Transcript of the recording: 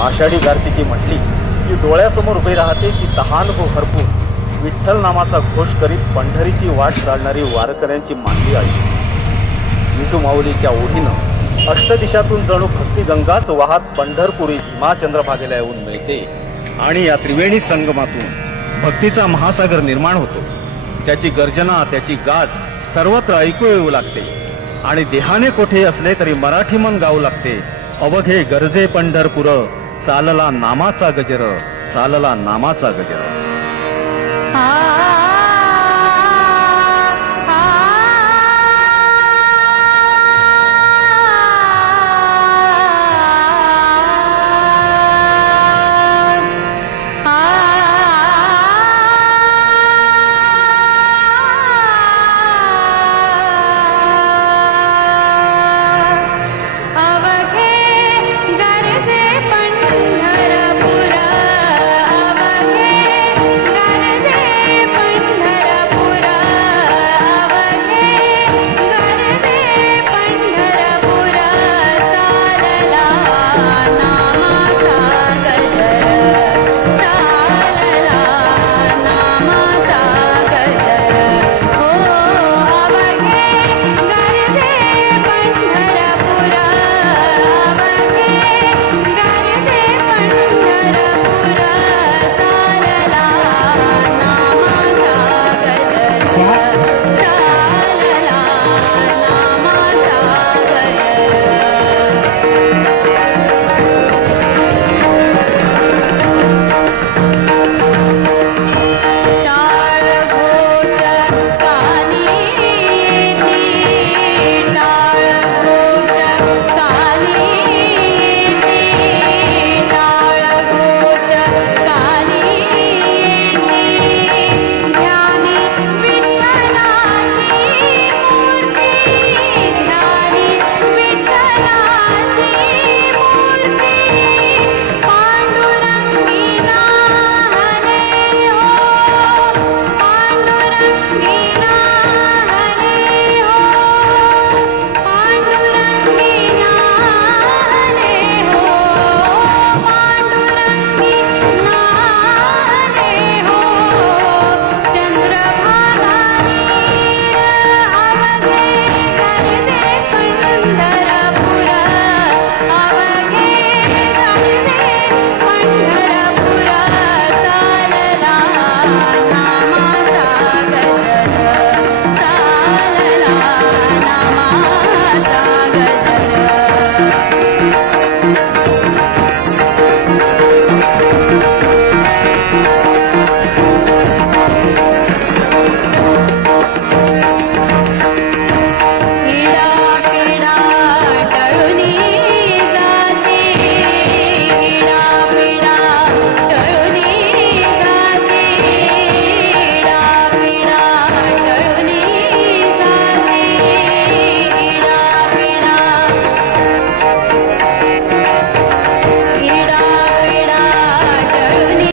आषाढी कार्तिकी म्हटली की डोळ्यासमोर उभी राहते की तहान हो हरपून विठ्ठल नामाचा घोष करीत पंढरीची वाट चालणारी वारकऱ्यांची मांडली आहे. विटू माऊलीच्या ओढीनं अष्टदिशातून जणू भक्ती गंगाच वाहत पंढरपुरी भीमा चंद्रभागेला येऊन मिळते आणि या त्रिवेणी संगमातून भक्तीचा महासागर निर्माण होतो. त्याची गर्जना त्याची गाज सर्वत्र ऐकू येऊ लागते आणि देहाने कोठे असले तरी मराठी मन गाऊ लागते. अवघे गरजे पंढरपुरं. चालला नामाचा गजर चालला नामाचा गजर.